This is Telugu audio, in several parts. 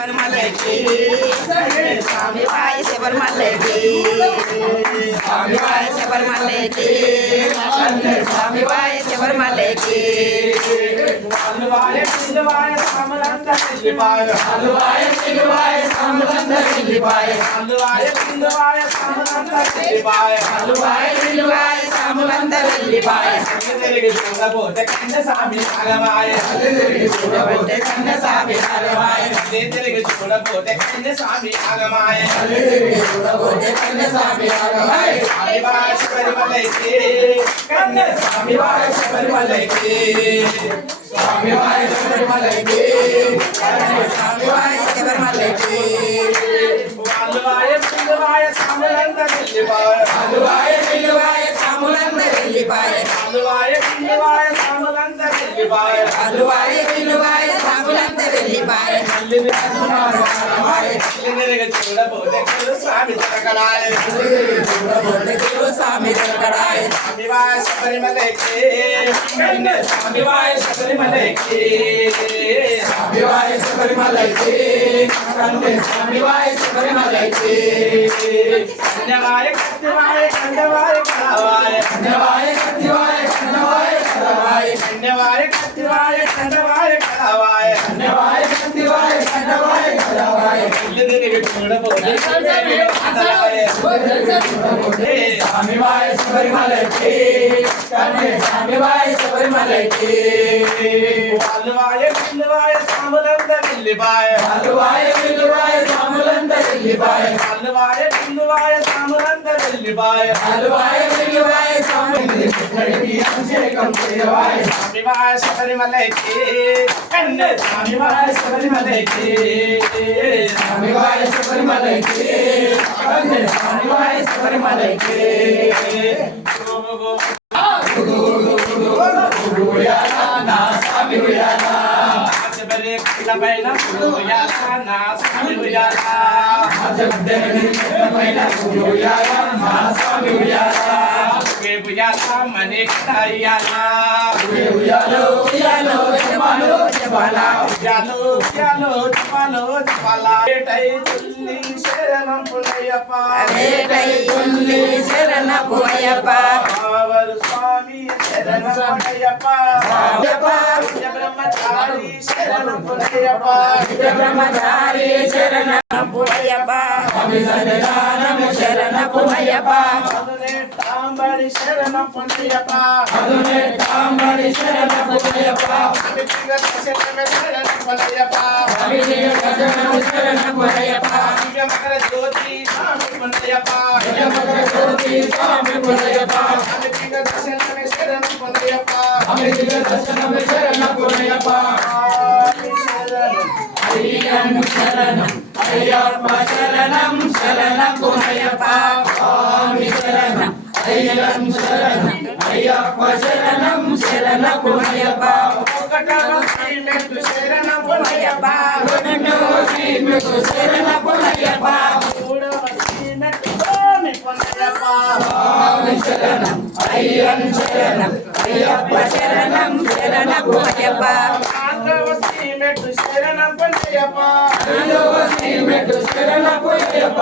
శబరిమలకి స్వామివాయ శబరిమలకి స్వామివాయ శబరిమలకి స్వామివాయ శబరిమలకి అల్లువాయ పిల్లువాయ సామలంతా వెళ్ళిపాయ అల్లువాయ పిల్లువాయ సామలంతా వెళ్ళిపాయ అల్లువాయ పిల్లువాయ సామలంతా వెళ్ళిపాయ అల్లువాయ పిల్లువాయ సామలంతా వెళ్ళిపాయ తిరిగి చూడబోతే కన్న స్వామి నాగమాయ తిరిగి చూడబోతే కన్న స్వామి నాగమాయ తిరిగి చూడబోతే కన్న స్వామి నాగమాయ తిరిగి చూడబోతే కన్న స్వామి నాగమాయ స్వామివాయ శబరిమలకి కన్న స్వామివాయ శబరిమలకి స్వామివాయ శబరిమలకి స్వామివాయ శబరిమలకి అల్లువాయ పిల్లువాయ సామలంతా వెళ్ళిపాయ అల్లువాయ పిల్లువాయ సామలంతా వెళ్ళిపాయ అల్లువాయ పిల్లువాయ సామలంతా వెళ్ళిపాయ అల్లువాయ పిల్లువాయ సామలంతా వెళ్ళిపాయ తిరిగి చూడబోతే స్వామి దొరకడాయ చూడబోతే స్వామి దొరకడాయ స్వామివాయ శబరిమలకి స్వామివాయ శబరిమలకి స్వామివాయ శబరిమలకి స్వామివాయ శబరిమలకి కన్యవాయ కత్తివాయ కండవాయ కలవాయ కన్యవాయ కత్తివాయ కండవాయ కలవాయ కన్యవాయ కత్తివాయ కండవాయ కలవాయ కన్యవాయ కత్తివాయ కండవాయ కలవాయ తిరిగి చూడబోతే స్వామివాయ శబరిమలకి స్వామివాయ శబరిమలకి అల్లువాయ పిల్లువాయ సామలంతా వెళ్ళిపాయ అల్లువాయ పిల్లువాయ సామలంతా వెళ్ళిపాయ అల్లువాయ పిల్లువాయ సామలంతా వెళ్ళిపాయ అల్లువాయ పిల్లువాయ అభిషేకం చేయవాయ స్వామివాయ శబరిమలకి కన్య స్వామివాయ శబరిమలకి స్వామివాయ శబరిమలకి కన్య స్వామివాయ శబరిమలకి నా స్వామి ఉయ్యాలా శబరి పైన ఉయ్యాలా నా స్వామి ఉయ్యాలా పైన ఉయ్యాలా నా స్వామి ఉయ్యాలా ఉయ్యాలా మనే కయ్యాలా ఉయ్యాలో ఉయ్యాలో జపాలో జపాలా ఉయ్యాలో ఉయ్యాలో జపాలో జపాలా ఏటై తుల్లి శరణం పునయ్యప్ప వేటై తుల్లి శరణ పోయప్ప ఆవరు స్వామి శరణం పునయ్యప్ప బ్రహ్మచారి శరణం పునయ్యప్ప బ్రహ్మచారి శరణ పోయప్ప శరణ పోయప్ప తాంబడి శరణం పునయ్యప్ప తాంబడి శరణ పోయప్ప శరణం పునయ్యప్ప శరణ పోయప్ప మకర జ్యోతి స్వామి పునయ్యప్ప జ్యోతి స్వామి పోయప్ప దర్శనమే శరణం పునయ్యప్ప దర్శనమే శరణ పోయప్ప అయ్యప్ప శరణం అయ్యప్ప శరణం శరణ పోయప్ప స్వామి శరణం అయ్యప్ప శరణం అయ్యప్ప శరణం శరణ పోయప్ప ఒకటవ శ్రీమెట్టు శరణం పునయ్యప్ప శరణ పోయప్ప మూడవ శ్రీమెట్టు స్వామి పునయ్యప్ప స్వామి శరణం అయ్యప్ప శరణం అయ్యప్ప శరణం శరణ పోయప్ప నాలుగవ శ్రీమెట్టు శరణం పునయ్యప్ప మెట్టు శరణ పోయప్ప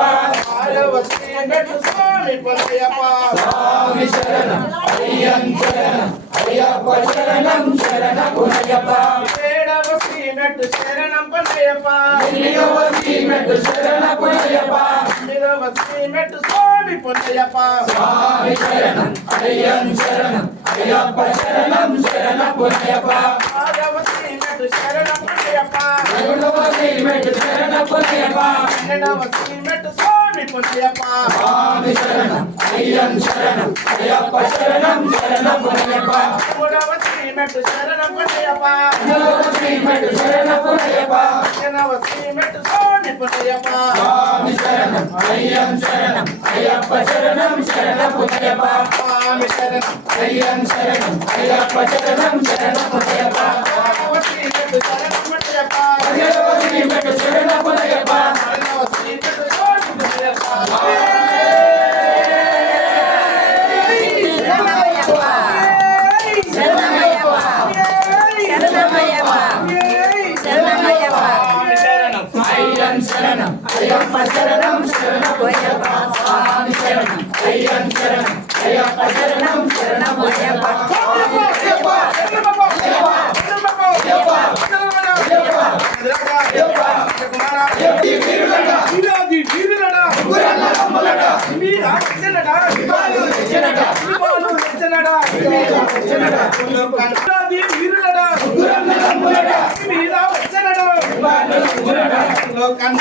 ఆరవ శ్రీమెట్టు స్వామి పునయ్యప్ప స్వామి శరణం అయ్యప్ప శరణం అయ్యప్ప శరణం శరణ పోయప్ప ఏడవ శ్రీమెట్టు శరణం పునయ్యప్ప మెట్టు శరణ పోయప్ప ఎనిమిదవ శ్రీమెట్టు స్వామి పునయ్యప్ప స్వామి శరణం అయ్యప్ప శరణం అయ్యప్ప శరణం శరణ పోయప్ప ఆరవ శ్రీమెట్టు శరణం పునయ్యప్ప మెట్టు శరణ పోయప్ప పన్నెండవ శ్రీమెట్టు స్వామి పునయ్యప్ప స్వామి శరణం అయ్యప్ప శరణం అయ్యప్ప శరణం శరణ పోయప్ప మూడవ శ్రీమెట్టు శరణం పునయ్యప్ప మెట్టు శరణ పోయప్ప పదిహేనవ శ్రీమెట్టు స్వామి పునయ్యప్ప స్వామి శరణం అయ్యప్ప శరణం అయ్యప్ప శరణం శరణ పోయప్ప స్వామి శరణం అయ్యప్ప శరణం అయ్యప్ప శరణం శరణ పోయప్ప పదవ శ్రీమెట్టు శరణం పునయ్యప్ప మెట్టు శరణ పోయప్ప పన్నెండవ శ్రీమెట్టు స్వామి పునయ్యప్ప శరణమయ్యప్ప శరణమయ్యప్ప శరణమయ్యప్ప స్వామి శరణం అయ్యన్ శరణం అయ్యప్ప శరణం శరణమయ్యప్ప స్వామి శరణం అయ్యన్ శరణం అయ్యప్ప శరణం శరణమయ్యప్ప లోకాన్ని